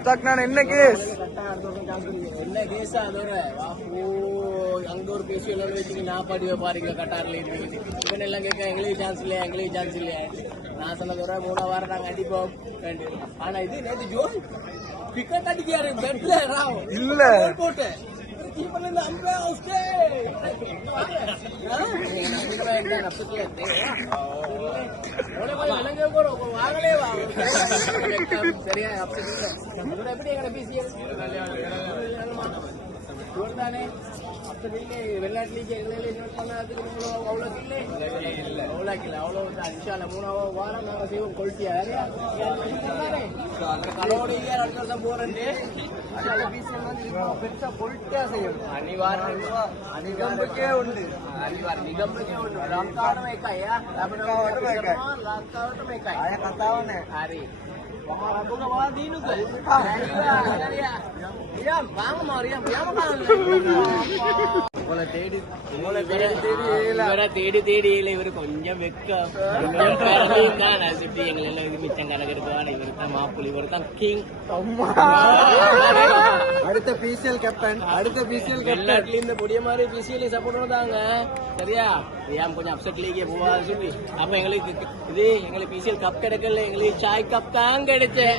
முஸ்தாக் நான் என்ன கேஸ் என்ன கேஸ் அதோட அங்க ஒரு பேசி எல்லாம் வச்சுட்டு நான் பாடி பாருங்க கட்டாரில் இருக்குது இவன் எல்லாம் கேட்க எங்களுக்கு சான்ஸ் இல்லையா எங்களுக்கு சான்ஸ் இல்லையா நான் சொன்னதோட 3 வாரம் நாங்கள் அடிப்போம் ஆனா இது நேற்று ஜோன் பிக்கெட் அடிக்காரு பெட்ல இல்ல போட்டு சரியா எப்படி எங்க பிசிஎல் தானே வெளிநாட்டிலேயே இன்வெஸ்ட் பண்ணதுக்கு அவ்வளோ இல்லை அவ்வளோ அஞ்சால 3 வாரம் நாங்கள் செய்வோம் கொல்ட்டியா கடோட 2 வருஷம் போறேன்ட்டு பெருசா கொல்ட்டியா செய்யும் நிகம்புக்கே உண்டு லாக்காවට මේකයි ලාකාවට මේකයි අය කතාවනේ හරි වහරතුක වාදීනුක රියම් வாங்க மாரியம் ரியாம காணல உங்களை தேடி தேடி இவரு கொஞ்சம் வெக்கம் நான் சுற்றி எங்களை எல்லாம் இது மிச்சம் கலக்கிறதுவான இவரு தான் மாப்பிள்ளை இவரு தான் கிங் அடுத்த பிசிஎல் கேப்டன் வெளிநாட்டுல இந்த பொடிய மாதிரி பிசிஎல் சப்போர்ட் பண்ணாங்க சரியா ரியாம் கொஞ்சம் அப்செட் லீக்கே போவாது சொல்லி அப்ப எங்களுக்கு பிசிஎல் கப் கிடைக்கல எங்களுக்கு சாய் கப் தான் கிடைச்சேன்